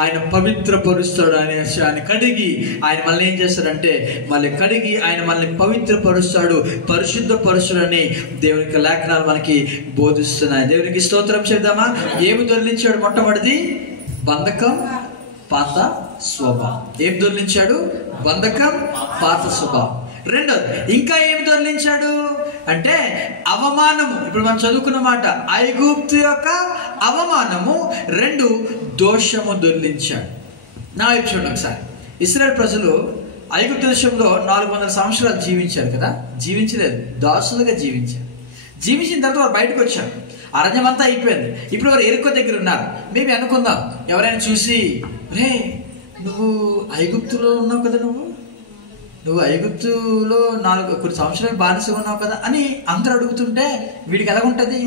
ఆయన పవిత్రపరుస్తాడు. ఆయన కడిగి ఆయన మళ్ళీ ఏం చేస్తాడంటే మళ్ళీ కడిగి ఆయన మనల్ని పవిత్రపరుస్తాడు, పరిశుద్ధపరుస్తాడని దేవుని యొక్క లేఖనాలు మనకి బోధిస్తున్నాయి. దేవునికి స్తోత్రం చేద్దామా? ఏమి దొర్లించాడు? మొట్టమొదటిది బంధకం, పాత స్వభావం. ఏం దొర్లించాడు? బంధకం, పాత స్వభావం. రెండోది ఇంకా ఏమి దొర్లించాడు అంటే అవమానము. ఇప్పుడు మనం చదువుకున్న మాట ఐగుప్తు యొక్క అవమానము. రెండు, దోషము దొర్లించాడు. నా వైపు చూడండి ఒకసారి. ఇశ్రాయేలు ప్రజలు ఐగుప్తు దేశంలో 400 సంవత్సరాలు జీవించారు కదా? జీవించలేదు, దాసులుగా జీవించారు. జీవించిన తర్వాత వారు బయటకు వచ్చారు, అరణ్యం అంతా అయిపోయింది. ఇప్పుడు వారు ఎరుకో దగ్గర ఉన్నారు. మేము అనుకుందాం, ఎవరైనా చూసి రే నువ్వు ఐగుప్తులో ఉన్నావు కదా, నువ్వు ఐగుప్తులో కొన్ని సంవత్సరాలు బానిసగా ఉన్నావు కదా అని అందరూ అడుగుతుంటే వీడికి ఎలా ఉంటుంది?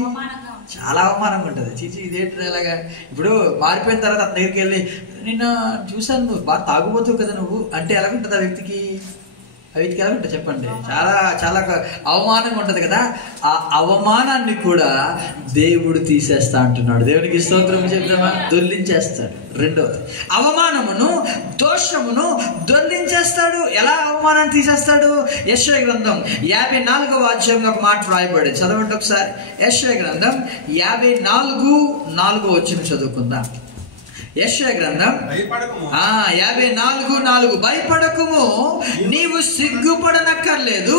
చాలా అవమానంగా ఉంటుంది. చీచి ఇదేంటి అలాగా? ఇప్పుడు మారిపోయిన తర్వాత అతని దగ్గరికి వెళ్ళి నిన్న చూసాను నువ్వు బాగా తాగుబోతావు కదా నువ్వు అంటే ఎలా ఉంటుంది? ఆ వ్యక్తికి ఎలా ఉంటుంది చెప్పండి? చాలా చాలా అవమానంగా ఉంటుంది కదా. ఆ అవమానాన్ని కూడా దేవుడు తీసేస్తా అంటున్నాడు. దేవునికి స్తోత్రం చెప్తామా? దొర్లించేస్తాడు. రెండవది అవమానమును, దోషమును దొర్లించేస్తాడు. ఎలా అవమానాన్ని తీసేస్తాడు? యెషయా గ్రంథం 54వ అధ్యాయంలో ఒక మాట రాయబడింది, చదవండి ఒకసారి. యెషయా గ్రంథం 54:4 వచనం చదువుకుందాం. యెషయా గ్రంథం 54:4 భయపడకుము, నీవు సిగ్గుపడనక్కర్లేదు,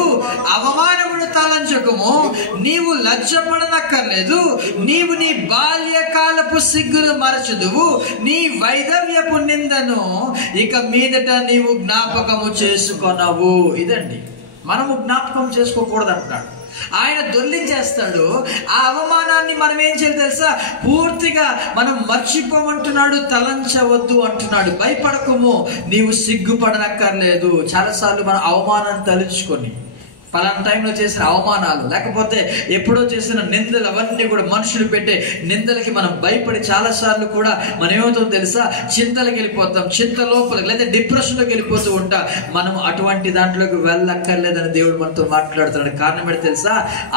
అవమానమును తలంచకుము, నీవు లజ్జపడనక్కర్లేదు, నీవు నీ బాల్యకాలపు సిగ్గును మరచుదువు, నీ వైధవ్యపు నిందను ఇక మీదట నీవు జ్ఞాపకము చేసుకొనవు. ఇదండి, మనము జ్ఞాపకం చేసుకోకూడదు అంటున్నాడు. ఆయన దొర్లించేస్తాడు. ఆ అవమానాన్ని మనం ఏం చేయాలి తెలుసా? పూర్తిగా మనం మర్చిపోమంటున్నాడు, తలంచవద్దు అంటున్నాడు. భయపడకము, నీవు సిగ్గుపడనక్కర్లేదు. చాలాసార్లు మనం అవమానాన్ని తలుచుకొని పలానా టైంలో చేసిన అవమానాలు, లేకపోతే ఎప్పుడో చేసిన నిందలు, అవన్నీ కూడా మనుషులు పెట్టే నిందలకి మనం భయపడి చాలాసార్లు కూడా మనం ఏమవుతుందో తెలుసా? చింతలకు వెళ్ళిపోతాం, చింత లోపలికి లేదా డిప్రెషన్లోకి వెళ్ళిపోతూ ఉంటాం. మనం అటువంటి దాంట్లోకి వెళ్ళక్కర్లేదని దేవుడు మనతో మాట్లాడుతున్నాడు. కారణం ఏంటి తెలుసా?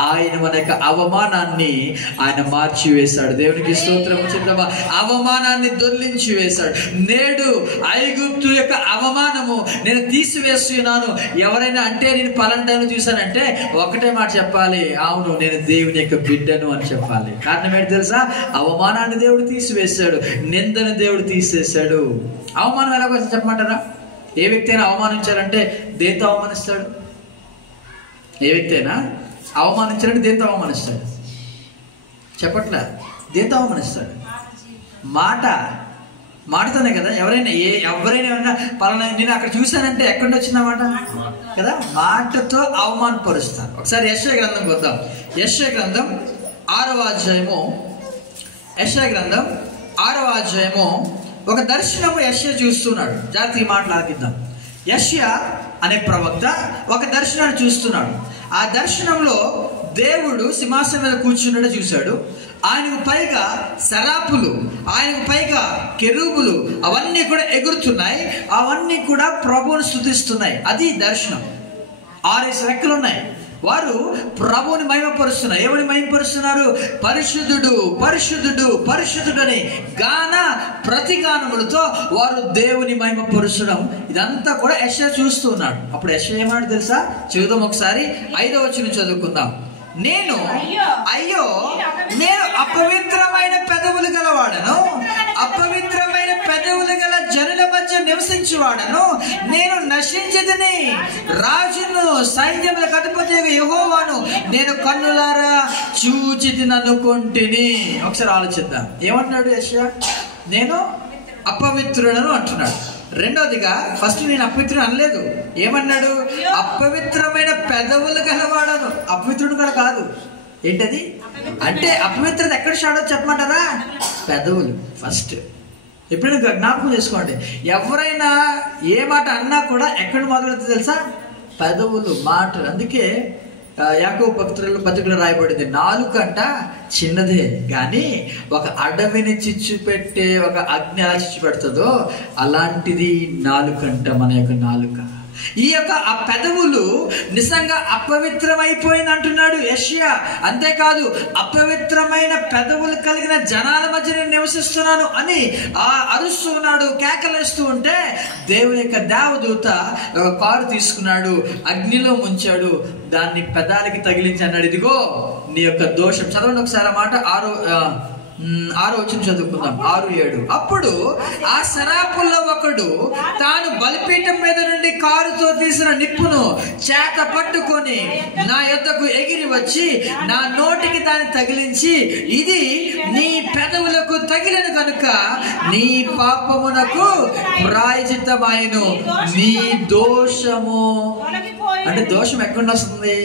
ఆయన మన యొక్క అవమానాన్ని ఆయన మార్చివేశాడు. దేవునికి స్తోత్రం చెప్తామా? అవమానాన్ని దొర్లించి వేశాడు. నేడు ఐగుప్తు యొక్క అవమానము నేను తీసివేస్తున్నాను. ఎవరైనా అంటే నేను పలానా చూసి అంటే ఒకటే మాట చెప్పాలి, అవును నేను దేవుని యొక్క బిడ్డను అని చెప్పాలి. కారణం ఏంటి తెలుసా? అవమానాన్ని దేవుడు తీసివేశాడు, నిందను దేవుడు తీసేశాడు. అవమానం ఎలా వచ్చి చెప్పమంటారా? ఏ వ్యక్తి అయినా అవమానించాలంటే దేంతో అవమానిస్తాడు? ఏ వ్యక్తి అయినా అవమానించాలంటే దేంతో అవమానిస్తాడు? చెప్పట్లే, దేంతో అవమానిస్తాడు? మాటతోనే కదా. ఎవరైనా ఏమన్నా పలానా నేను అక్కడ చూశానంటే ఎక్కడి నుంచి వచ్చిన మాట కదా, మాటతో అవమానపరుస్తాను. ఒకసారి యెషయా గ్రంథం వద్దాం. యెషయా గ్రంథం 6వ అధ్యాయము ఒక దర్శనము యెషయా చూస్తున్నాడు. జాగ్రత్తగా ఈ మాటలు ఆగిద్దాం. యెషయా అనే ప్రవక్త ఒక దర్శనాన్ని చూస్తున్నాడు. ఆ దర్శనంలో దేవుడు సింహాసనం మీద కూర్చున్నాడు చూశాడు. ఆయనకు పైగా సరాపులు, ఆయనకు పైగా కెరూబులు అవన్నీ కూడా ఎగురుతున్నాయి. అవన్నీ కూడా ప్రభువును స్తుతిస్తున్నాయి. అది దర్శనం. 6 రెక్కలు ఉన్నాయి. వారు ప్రభువుని మహిమపరుస్తున్నారు. ఎవరిని మహిమపరుస్తున్నారు? పరిశుద్ధుడు పరిశుద్ధుడు పరిశుద్ధుడని గాన ప్రతిగానములతో వారు దేవుని మహిమపరుచడం. ఇదంతా కూడా యెషయా చూస్తున్నాడు. అప్పుడు యెషయా ఏమన్నాడు తెలుసా? చదువుదాం ఒకసారి. 5వ వచనం చదువుకుందాం. నేను అపవిత్రమైన పెదవులు గలవాడను, అపవిత్రమైన పెదవులు గల జనుల మధ్య నివసించువాడను, నేను నశించదని రాజును సైన్యములకు అధిపతి యెహోవాను నేను కన్నులారా చూచితిననుకొంటిని. ఒకసారి ఆలోచిద్దాం. ఏమంటున్నాడు యెషయా? నేను అపవిత్రుడను అంటున్నాడు. రెండోదిగా ఫస్ట్ నేను అపవిత్రుడు అనలేదు. ఏమన్నాడు? అపవిత్రమైన పెదవులు గలవాడను. అపవిత్రుడు కూడా కాదు. ఏంటది అంటే అపవిత్రత ఎక్కడ షాడో చెప్పమంటారా? పెదవులు ఫస్ట్. ఎప్పుడైనా జ్ఞాపకం చేసుకోండి, ఎవరైనా ఏ మాట అన్నా కూడా ఎక్కడ మొదలవుతుంది తెలుసా? పెదవులు, మాటలు. అందుకే యాకోబు పత్రికలో రాయబడింది, నాలుకంట చిన్నదే కానీ ఒక అడవిని చిచ్చు పెట్టే ఒక అగ్ని ఎలా చిచ్చు పెడుతుందో అలాంటిది నాలుకంట మన యొక్క నాలుక. ఈ యొక్క ఆ పెదవులు నిజంగా అపవిత్రమైపోయింది అంటున్నాడు యెషయా. అంతేకాదు అపవిత్రమైన పెదవులు కలిగిన జనాల మధ్య నేను నివసిస్తున్నాను అని అరుస్తూ ఉన్నాడు, కేకలేస్తూ ఉంటే దేవుని యొక్క దేవదూత ఒక కారు తీసుకున్నాడు, అగ్నిలో ముంచాడు, దాన్ని పెదాలకి తగిలించి అన్నాడు, ఇదిగో నీ యొక్క దోషం. చదవండి ఒకసారి మాట. 6వ వచనం చదువుకుందాం, 6-7. అప్పుడు ఆ శరాపుల్లో ఒకడు తాను బలిపీఠం మీద నుండి కారుతో తీసిన నిప్పును చేత పట్టుకొని నా యొద్దకు ఎగిరి వచ్చి నా నోటికి దాన్ని తగిలించి, ఇది నీ పెదవులకు తగిలిన కనుక నీ పాపమునకు ప్రాయశ్చిత్తమాయెను, నీ దోషము. అంటే దోషం ఎక్కడ వస్తుంది?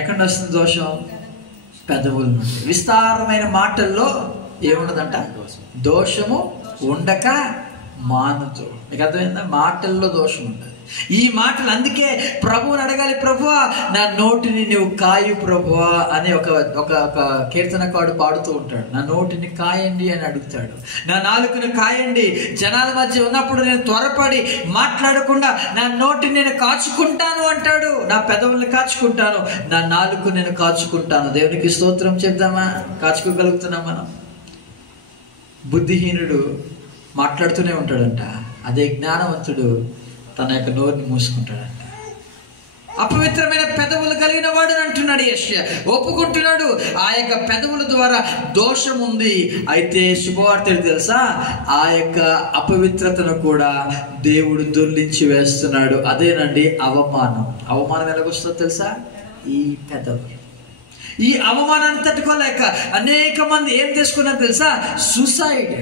ఎక్కడ వస్తుంది దోషం? పెదవుల నుండి. విస్తారమైన మాటల్లో ఏముండదంట? దోషము ఉండక మానుతూ. మీకు అర్థమైందా? మాటల్లో దోషం ఉండదు. ఈ మాటలు అందుకే ప్రభువుని అడగాలి, ప్రభువా నా నోటిని నువ్వు కాయు ప్రభువా అని ఒక కీర్తనకాడు పాడుతూ ఉంటాడు. నా నోటిని కాయండి అని అడుగుతాడు. నా నాలుకను కాయండి, జనాల మధ్య ఉన్నప్పుడు నేను త్వరపడి మాట్లాడకుండా నా నోటిని నేను కాచుకుంటాను అంటాడు. నా పెదవుల్ని కాచుకుంటాను, నా నాలుక నేను కాచుకుంటాను. దేవునికి స్తోత్రం చెప్దామా? కాచుకోగలుగుతున్నాం మనం? బుద్ధిహీనుడు మాట్లాడుతూనే ఉంటాడంట, అదే జ్ఞానవంతుడు తన యొక్క నోరుని మూసుకుంటాడంట. అపవిత్రమైన పెదవులు కలిగిన వాడు అంటున్నాడు యెషయా. ఒప్పుకుంటున్నాడు ఆ యొక్క పెదవుల ద్వారా దోషం ఉంది. అయితే శుభవార్త తెలుసా? ఆ యొక్క అపవిత్రతను కూడా దేవుడు దొర్లించి వేస్తున్నాడు. అదేనండి అవమానం. అవమానం ఎలాగొస్తుందో తెలుసా? ఈ పెదవులు. ఈ అవమానాన్ని తట్టుకోలేక అనేక మంది ఏం చేసుకున్నారో తెలుసా? సూసైడ్,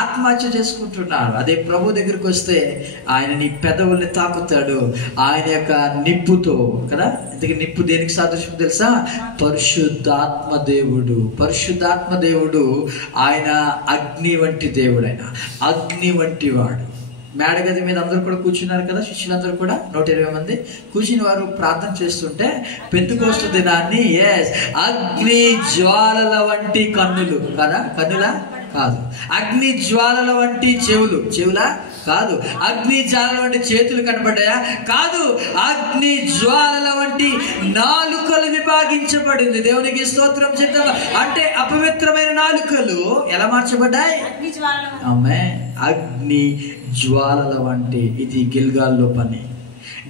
ఆత్మహత్య చేసుకుంటున్నారు. అదే ప్రభు దగ్గరికి వస్తే ఆయన నీ పెదవుల్ని తాకుతాడు ఆయన యొక్క నిప్పుతో కదా. ఇంతకీ నిప్పు దేనికి సాదృశ్యం తెలుసా? పరిశుద్ధాత్మ దేవుడు. పరిశుద్ధాత్మ దేవుడు ఆయన అగ్ని వంటి దేవుడు. ఆయన అగ్ని వంటి వాడు. మేడగది మీద అందరూ కూడా కూర్చున్నారు కదా, శిష్యులందరూ కూడా 120 మంది కూర్చుని వారు ప్రార్థన చేస్తుంటే పెంతెకోస్తు దినాన్ని అగ్ని జ్వాలల వంటి కన్నులు కదా, కన్నులా కాదు, అగ్ని జ్వాలల వంటి చెవులా కాదు, అగ్ని జ్వాలల వంటి చేతులు కనబడ్డాయా? కాదు, అగ్ని జ్వాలల వంటి నాలుకలు విభాగించబడింది. దేవునికి స్తోత్రం చేద్దాం. అంటే అపవిత్రమైన నాలుకలు ఎలా మార్చబడ్డాయి? ఆమె అగ్ని జ్వాలల వంటి. ఇది గిల్గాల్లో పని.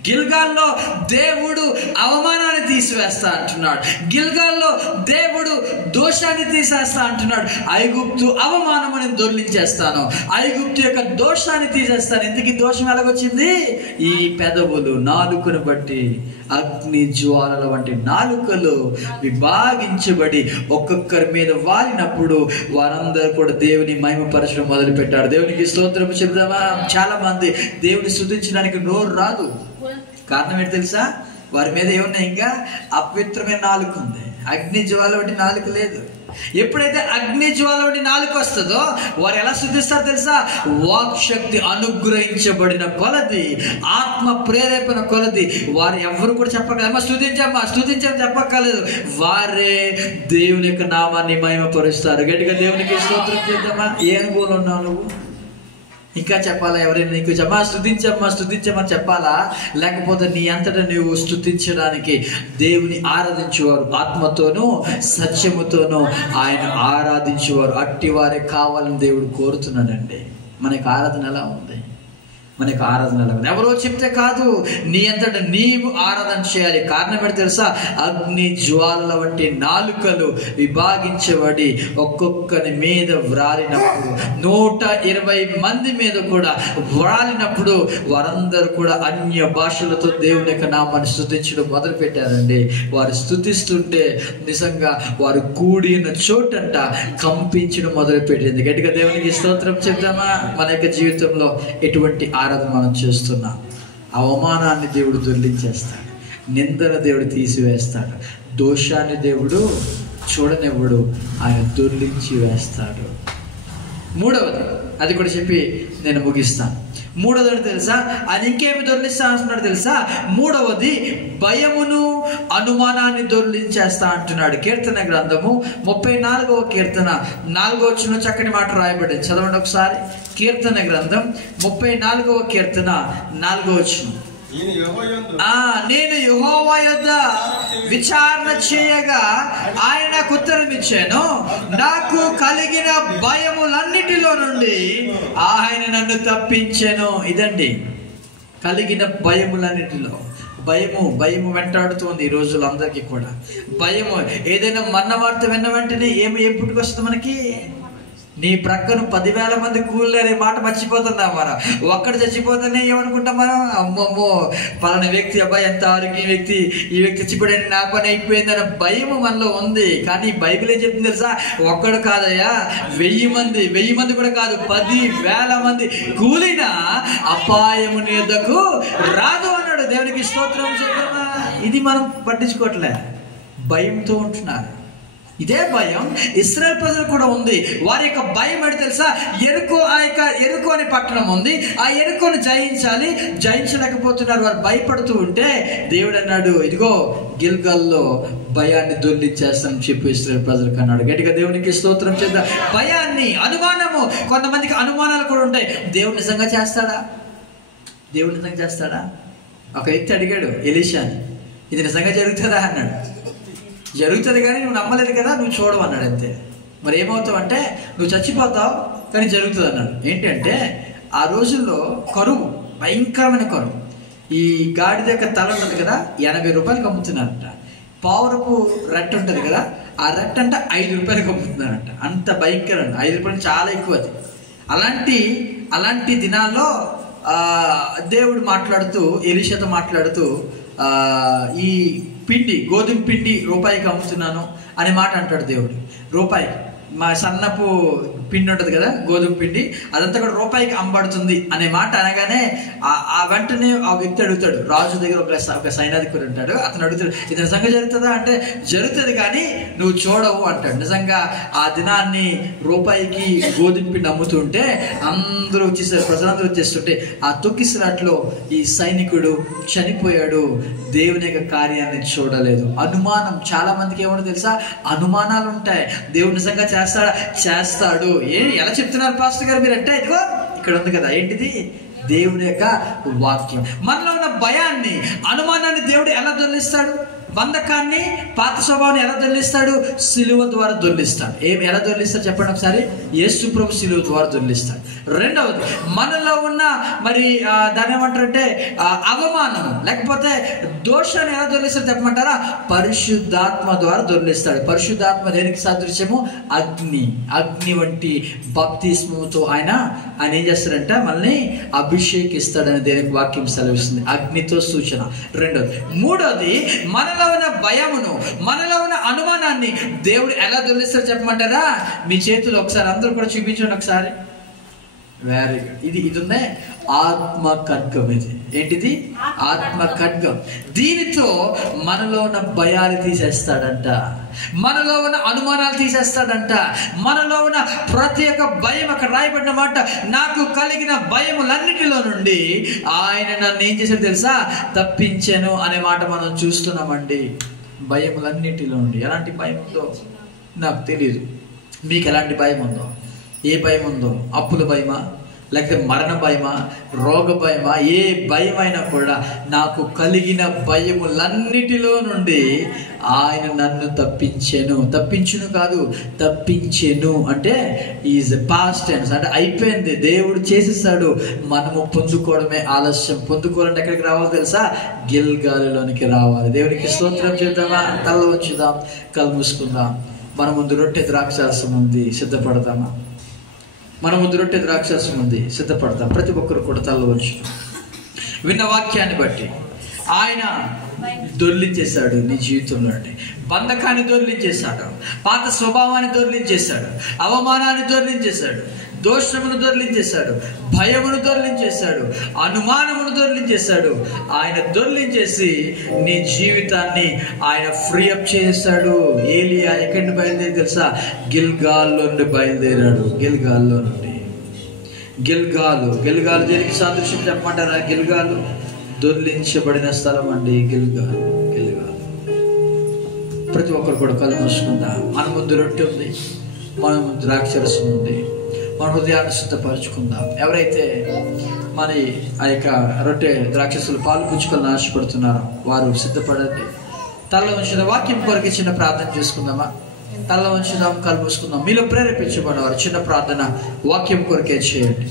గిల్గాల్లో దేవుడు అవమానాన్ని తీసివేస్తా అంటున్నాడు. గిల్గాల్లో దేవుడు దోషాన్ని తీసేస్తా అంటున్నాడు. ఐగుప్తు అవమానముని దొర్లించేస్తాను, ఐగుప్తు యొక్క దోషాన్ని తీసేస్తాను. ఇంతకీ దోషం ఎలాగొచ్చింది? ఈ పెదవులు, నాలుకను బట్టి అగ్ని జ్వాలల వంటి నాలుకలు విభాగించబడి ఒక్కొక్కరి మీద వాలినప్పుడు వారందరూ కూడా దేవుని మహిమపరచడం మొదలు పెట్టారు. దేవునికి స్తోత్రం చెప్దామా? చాలా మంది దేవుని స్తుతించడానికి నోరు రాదు. కారణం ఏంటి తెలుసా? వారి మీద ఏమున్నాయి? ఇంకా అపవిత్రమైన నాలుక ఉంది. అగ్ని జ్వాల వంటి నాలుక లేదు. ఎప్పుడైతే అగ్ని జ్వాల వంటి నాలుక వస్తుందో వారు ఎలా స్తుతిస్తారు తెలుసా? వాక్ శక్తి అనుగ్రహించబడిన కొలది, ఆత్మ ప్రేరేపణ కొలది వారు ఎవరు కూడా చెప్పగలమా స్తుతించని చెప్పక్కర్లేదు. వారే దేవుని యొక్క నామాన్ని మహిమపరుస్తారు. గట్టిగా దేవునికి స్తోత్రం చేద్దామా? ఏ అనుభవం ఉన్నావు నువ్వు? ఇంకా చెప్పాలా? ఎవరైనా నీకు స్తుతించమని చెప్పాలా? లేకపోతే నీ అంతటా నువ్వు స్తుతించడానికి దేవుని ఆరాధించేవారు, ఆత్మతోనూ సత్యముతోనూ ఆయన ఆరాధించేవారు అట్టి వారే కావాలని దేవుడు కోరుతున్నాడండి. మనకి ఆరాధన ఎలా ఉంది? మనకి ఆరాధన ఎలా ఉంది? ఎవరో చెప్తే కాదు, నీ అంతటా నీవు ఆరాధన చేయాలి. కారణం ఏంటి తెలుసా? అగ్ని జ్వాలల వంటి నాలుకలు విభాగించబడి ఒక్కొక్కరి మీద వ్రాలినప్పుడు, 120 మంది మీద కూడా వ్రాలినప్పుడు వారందరూ కూడా అన్య భాషలతో దేవుని యొక్క నామాన్ని స్తుతించడం మొదలు పెట్టారండి. వారు స్తుతిస్తుంటే నిజంగా వారు కూడిన చోటంట కంపించడం మొదలు పెట్టింది. గట్టిగా దేవునికి స్తోత్రం చెప్దామా? మన యొక్క జీవితంలో ఎటువంటి ఆరాధన మనం చేస్తున్నాం? అవమానాన్ని దేవుడు దొర్లించేస్తాడు, నిందన దేవుడు తీసివేస్తాడు, దోషాన్ని దేవుడు చూడనివ్వడు, ఆయన దొర్లించి వేస్తాడు. మూడవది, అది కూడా చెప్పి నేను ముగిస్తాను. మూడవది తెలుసా, అది ఇంకేమి దొర్లిస్తా అంటున్నాడు తెలుసా? మూడవది భయమును అనుమానాన్ని దొర్లించేస్తా అంటున్నాడు. కీర్తన గ్రంథము 34వ కీర్తన 4వ వచనంలో చక్కటి మాట రాయబడింది. చదవండి ఒకసారి. కీర్తన గ్రంథం 34వ కీర్తన 4వ వచనం. నేను యెహోవా యొద్ద విచారణ చేయగా ఆయన నాకు ఉత్తరం ఇచ్చాను. నాకు కలిగిన భయములన్నిటిలో నుండి ఆయన నన్ను తప్పించాను. ఇదండి కలిగిన భయములన్నిటిలో. భయము వెంటాడుతుంది ఈ రోజులు అందరికీ కూడా. భయము, ఏదైనా మరణ వార్త విన్న వెంటనే ఏం పుట్టుకొస్తుంది మనకి? నీ ప్రక్కను 10,000 మంది కూలేరే మాట మర్చిపోతున్నాం మనం. ఒక్కడు చచ్చిపోతేనే ఏమనుకుంటాం మనం? అమ్మమ్మో పలానా వ్యక్తి, అబ్బాయి ఎంత ఆరోగ్యం వ్యక్తి, ఈ వ్యక్తి చచ్చిపోయాడని నా పని అయిపోయిందన్న భయం మనలో ఉంది. కానీ బైబిల్ ఏం చెప్తుంది తెలుసా? ఒక్కడు కాదయ్యా, 1000 మంది కూడా కాదు, 10,000 మంది కూలినా అపాయము నీ యొద్దకు రాదు అన్నాడు. దేవునికి స్తోత్రం చెప్తున్నా. ఇది మనం పట్టించుకోవట్లే, భయంతో ఉంటున్నారు. ఇదే భయం ఇశ్రాయేలు ప్రజలు కూడా ఉంది. వారి యొక్క భయం ఏంటి తెలుసా? ఎరుకో అనే పట్టణం ఉంది, ఆ ఎరుకోను జయించలేకపోతున్నారు. వారు భయపడుతూ ఉంటే దేవుడు అన్నాడు, ఇదిగో గిల్గాల్లో భయాన్ని దొర్లించేస్తానని చెప్పి ఇశ్రాయేలు ప్రజలకు అన్నాడు. గట్టిగా దేవునికి స్తోత్రం చేద్దాం. భయాన్ని, అనుమానము, కొంతమందికి అనుమానాలు కూడా ఉంటాయి. దేవుడు నిజంగా చేస్తాడా? దేవుడు నిజంగా చేస్తాడా? ఒక వ్యక్తి అడిగాడు ఎలీషాని, ఇది నిజంగా జరుగుతుందా అన్నాడు. జరుగుతుంది కానీ నువ్వు నమ్మలేదు కదా, నువ్వు చూడవు అన్నాడు. అంతే. మరి ఏమవుతావు అంటే, నువ్వు చచ్చిపోతావు కానీ జరుగుతుంది అన్నాడు. ఏంటంటే ఆ రోజుల్లో కరువు, భయంకరమైన కరువు. ఈ గాడిద యొక్క తల ఉంటుంది కదా, 80 రూపాయలకి అమ్ముతున్నారంట. పావురపు రెట్ట ఉంటుంది కదా, ఆ రెట్ట అంటే 5 రూపాయలకి అమ్ముతున్నారంట. అంత భయంకరం. 5 రూపాయలు చాలా ఎక్కువ అది. అలాంటి దినాల్లో దేవుడు మాట్లాడుతూ, ఎలీషాతో మాట్లాడుతూ, ఈ గోధుమ పిండి రూపాయికి అమ్ముతున్నాను అనే మాట అంటాడు దేవుడు. రూపాయి, మా సన్నపు పిండి ఉంటుంది కదా, గోధుమ పిండి, అదంతా కూడా రూపాయికి అమ్మబడుతుంది అనే మాట అనగానే ఆ వెంటనే ఆ వ్యక్తి అడుగుతాడు. రాజు దగ్గర ఒక సైనాధికారి ఉంటాడు. అతను అడుగుతాడు, ఇది నిజంగా జరుగుతుందా అంటే, జరుగుతుంది కానీ నువ్వు చూడవు అంటాడు. నిజంగా ఆ దినాన్ని రూపాయికి గోధుమ పిండి అమ్ముతుంటే అందరూ వచ్చేసారు, ప్రజలందరూ వచ్చేస్తుంటే ఆ తొక్కిసలాట్లో ఈ సైనికుడు చనిపోయాడు. దేవుని యొక్క కార్యాన్ని చూడలేదు. అనుమానం. చాలా మందికి ఏమో తెలుసా? అనుమానాలు ఉంటాయి. దేవుడు నిజంగా చేస్తాడు. ఎలా చెప్తున్నారు పాస్టర్ గారు మీరు అంటే? ఇదిగో ఇక్కడ ఉంది కదా, ఏంటిది? దేవుని యొక్క వాక్యం. మనలో ఉన్న భయాన్ని, అనుమానాన్ని దేవుడు ఎలా దొర్లిస్తాడు? బంధకాన్ని, పాత స్వభావాన్ని ఎలా దొర్లిస్తాడు? సిలువ ద్వారా దొర్లిస్తాడు. ఎలా దొర్లిస్తాడు చెప్పండి ఒకసారి? యేసు ప్రభు సిలువ ద్వారా దొర్లిస్తాడు. రెండవది, మనలో ఉన్న మరి దాని ఏమంటారంటే అవమానం లేకపోతే దోషాన్ని ఎలా దొర్లిస్తాడు చెప్పమంటారా? పరిశుద్ధాత్మ ద్వారా దొర్లిస్తాడు. పరిశుద్ధాత్మ దేనికి సాదృశ్యము? అగ్ని వంటి బాప్తిస్మముతో ఆయన ఏం చేస్తాడంటే మనల్ని అభిషేకిస్తాడని దేనికి వాక్యం సెలవిస్తుంది. అగ్నితో సూచన. రెండోది. మూడోది, మనలో ఉన్న భయమును, మనలో ఉన్న అనుమానాన్ని దేవుడు ఎలా దొర్లిస్తాడు చెప్పమంటారా? మీ చేతులు ఒకసారి అందరూ కూడా చూపించండి ఒకసారి. Very good. ఇది ఉందే ఆత్మ ఖడ్గం. ఇది ఏంటిది? ఆత్మ ఖడ్గం. దీనితో మనలో ఉన్న భయాలు తీసేస్తాడంట, మనలో ఉన్న అనుమానాలు తీసేస్తాడంట, మనలో ఉన్న ప్రతి ఒక్క భయం. అక్కడ రాయబడిన మాట, నాకు కలిగిన భయములన్నిటిలో నుండి ఆయన నన్ను ఏం చేశాడు తెలుసా? తప్పించాను అనే మాట మనం చూస్తున్నామండి. భయములన్నిటిలో నుండి. ఎలాంటి భయం ఉందో నాకు తెలియదు. మీకు ఎలాంటి భయం ఉందో? ఏ భయం ఉందో? అప్పుల భయమా, లేకపోతే మరణ భయమా, రోగ భయమా? ఏ భయమైనా కూడా నాకు కలిగిన భయములన్నిటిలో నుండి ఆయన నన్ను తప్పించును కాదు, తప్పించెను అంటే ఈజ్ పాస్ట్ టెన్స్, అంటే అయిపోయింది. దేవుడు చేసేసాడు. మనము పొందుకోవడమే ఆలస్యం. పొందుకోవాలంటే ఎక్కడికి రావాలి తెలుసా? గిల్గాలులోనికి రావాలి. దేవునికి స్తోత్రం చేద్దామా? తల ఉంచుదాం, కళ్ళు మూసుకుందాం. మన ముందు రొట్టె ద్రాక్షారసం ఉంది, సిద్ధపడదామా? మన ముందు రొట్టె ద్రాక్షారసం ఉంది, సిద్ధపడతాం. ప్రతి ఒక్కరు కూడా తల వంచు. విన్న వాక్యాన్ని బట్టి ఆయన దొర్లించేశాడు నీ జీవితంలో. బంధకాన్ని దొర్లించేశాడు, పాత స్వభావాన్ని దొర్లించేశాడు, అవమానాన్ని దొర్లించేశాడు, దోషమును దొర్లించేశాడు, భయమును దొర్లించేశాడు, అనుమానమును దొర్లించేశాడు. ఆయన దొర్లించేసి నీ జీవితాన్ని ఆయన ఫ్రీ అప్ చేశాడు. ఏలియా ఎక్కడి బయలుదేరి తెలుసా? గిల్గాల్లో నుండి బయలుదేరాడు. గిల్గాల్లో నుండి గిల్గాలు దేనికి సాదృశ్యం చెప్పమంటారా? గిల్గాలు దొర్లించబడిన స్థలం అండి. గిల్గాలు ప్రతి ఒక్కరు కూడా కళ్ళు మూసుకుందాం. మన ముందు రొట్టె ఉంది, మన ముందు ద్రాక్షరసం ఉంది. మన హృదయాన్ని శుద్ధపరచుకుందాం. ఎవరైతే మన ఆ యొక్క రొట్టె ద్రాక్షరసాలు పాలు పుచ్చుకోవాలని ఆశపడుతున్నారో వారు సిద్ధపడండి. తల ఉంచుదాం. వాక్యం కొరకు చిన్న ప్రార్థన చేసుకుందామా? తల ఉంచుదాం, కళ్ళు మూసుకుందాం. మీలో ప్రేరేపించబడేవారు చిన్న ప్రార్థన వాక్యం కొరకే చేయండి.